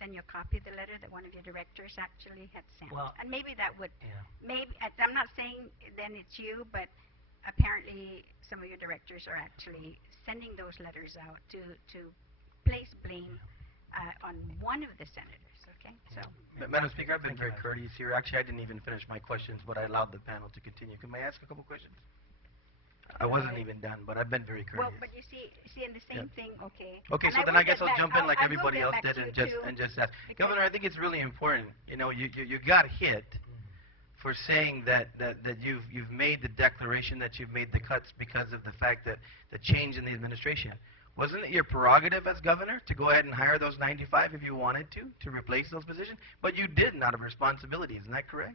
send you a copy of the letter that one of your directors actually had sent. Well, and maybe that would, yeah. maybe, I'm not saying then it's you, but apparently some of your directors are actually sending those letters out to place blame on one of the senators, okay? So. Madam Speaker, I've been very courteous here. Actually, I didn't even finish my questions, but I allowed the panel to continue. May I ask a couple questions? I wasn't even done, but I've been very courteous. Well, but you see in the same thing, okay. Okay, and so then I guess I'll jump in like everybody else did and just ask. Governor, I think it's really important. You know, you got hit for saying that you've made the declaration that you've made the cuts because of the fact that the change in the administration. Wasn't it your prerogative as governor to go ahead and hire those 95 if you wanted to replace those positions? But you didn't out of responsibility, isn't that correct?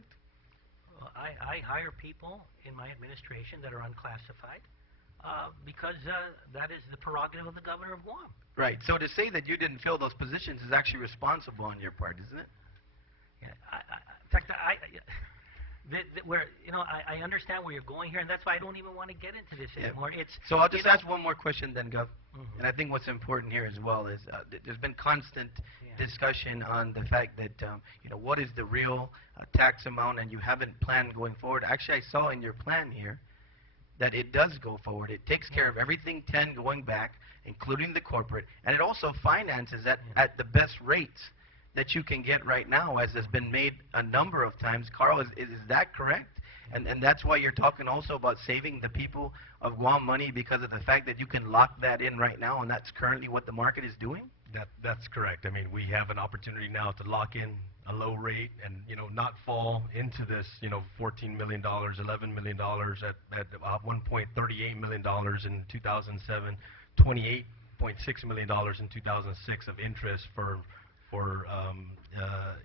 Well, I hire people in my administration that are unclassified because that is the prerogative of the governor of Guam. Right. So to say that you didn't fill those positions is actually responsible on your part, isn't it? Yeah, in fact, I understand where you're going here, and that's why I don't even want to get into this anymore. So I'll just ask one more question then, Gov. And I think what's important here as well is there's been constant discussion on the fact that, what is the real tax amount, and you haven't planned going forward. Actually, I saw in your plan here that it does go forward. It takes care of everything 10 going back, including the corporate, and it also finances at the best rates that you can get right now, as has been made a number of times. Carl, is that correct? And that's why you're talking also about saving the people of Guam money, because of the fact that you can lock that in right now, and that's currently what the market is doing? That's correct. I mean, we have an opportunity now to lock in a low rate and, not fall into this, $14 million, $11 million at $1.38 million in 2007, $28.6 million in 2006 of interest for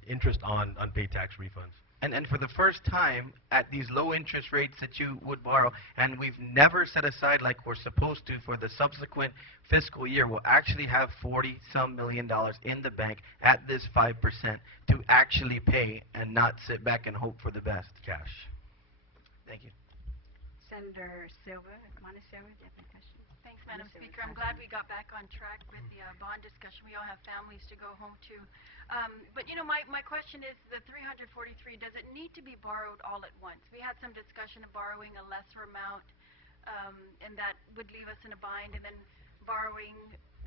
interest on unpaid tax refunds. And for the first time, at these low interest rates that you would borrow, and we've never set aside like we're supposed to for the subsequent fiscal year, we'll actually have $40-some million in the bank at this 5% to actually pay and not sit back and hope for the best. Cash. Thank you. Senator Silva, Montecillo, do you have any questions? Thanks, Madam Speaker. I'm glad we got back on track with the bond discussion. We all have families to go home to. But my question is, the 343, does it need to be borrowed all at once? We had some discussion of borrowing a lesser amount, and that would leave us in a bind, and then borrowing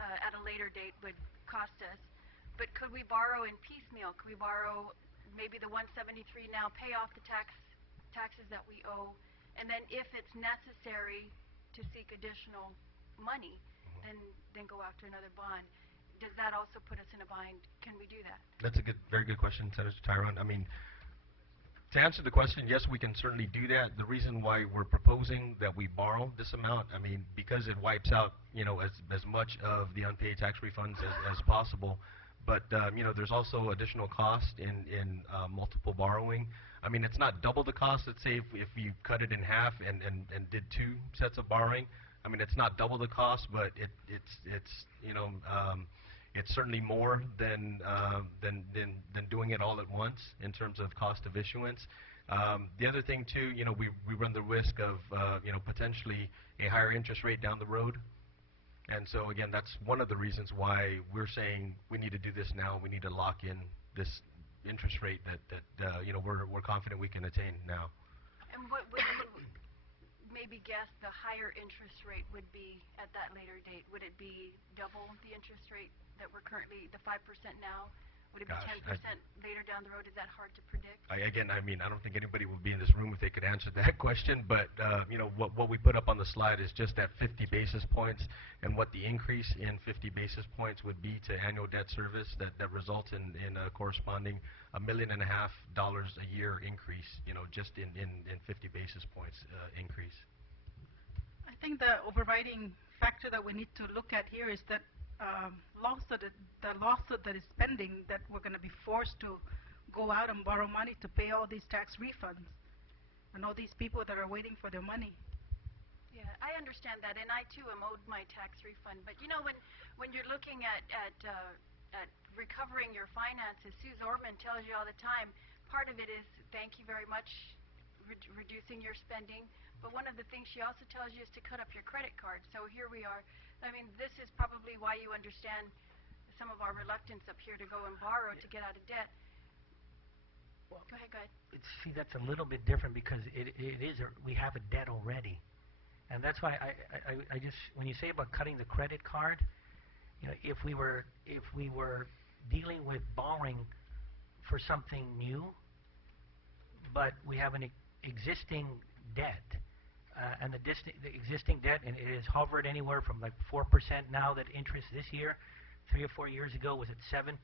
at a later date would cost us. But could we borrow in piecemeal? Could we borrow maybe the 173 now, pay off the taxes that we owe, and then if it's necessary to seek additional money, then go after another bond? Does that also put us in a bind? Can we do that? That's a very good question, Senator Tyrone. I mean, to answer the question, yes, we can certainly do that. The reason why we're proposing that we borrow this amount, I mean, because it wipes out, as much of the unpaid tax refunds as possible. But there's also additional cost in multiple borrowing. I mean, it's not double the cost. Let's say if you cut it in half and did 2 sets of borrowing. I mean, it's not double the cost, but it's certainly more than doing it all at once in terms of cost of issuance. The other thing too, we run the risk of potentially a higher interest rate down the road. And so again, that's one of the reasons why we're saying we need to do this now. We need to lock in this interest rate that we're confident we can attain now. And what would you maybe guess the higher interest rate would be at that later date? Would it be double the interest rate that we're currently, the 5% now? Would it be 10% later down the road? Is that hard to predict? Again, I mean, I don't think anybody would be in this room if they could answer that question, but what we put up on the slide is just at 50 basis points, and what the increase in 50 basis points would be to annual debt service that results in a corresponding $1.5 million a year increase, just in 50 basis points increase. I think the overriding factor that we need to look at here is that the lawsuit that is pending, that we're going to be forced to go out and borrow money to pay all these tax refunds and all these people that are waiting for their money. Yeah, I understand that, and I too am owed my tax refund. But when you're looking at recovering your finances, Sue Zorman tells you all the time, part of it is thank you very much, reducing your spending. But one of the things she also tells you is to cut up your credit card. So here we are. I mean, this is probably why you understand some of our reluctance up here to go and borrow to get out of debt. Go ahead, go ahead. See, that's a little bit different because we have a debt already. And that's why I just, when you say about cutting the credit card, you know, if we were dealing with borrowing for something new, but we have an existing debt, and the existing debt, and it has hovered anywhere from like 4% now, that interest this year, 3 or 4 years ago was at 7%.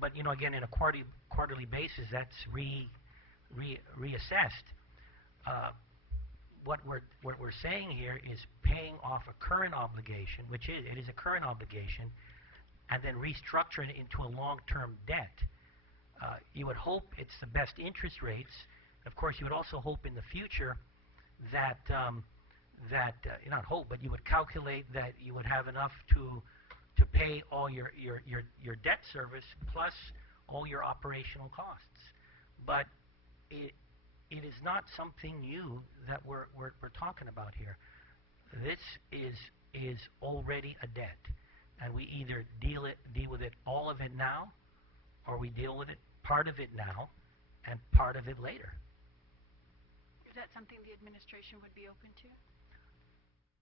But you know, again, in a quarterly basis, that's reassessed. What we're saying here is paying off a current obligation, which it is a current obligation, and then restructuring it into a long-term debt. You would hope it's the best interest rates. Of course, you would also hope in the future that not hope, but you would calculate that you would have enough to pay all your debt service plus all your operational costs. But it is not something new that we're talking about here. This is already a debt, and we either deal with it, all of it now, or we deal with it, part of it now and part of it later. Is that something the administration would be open to?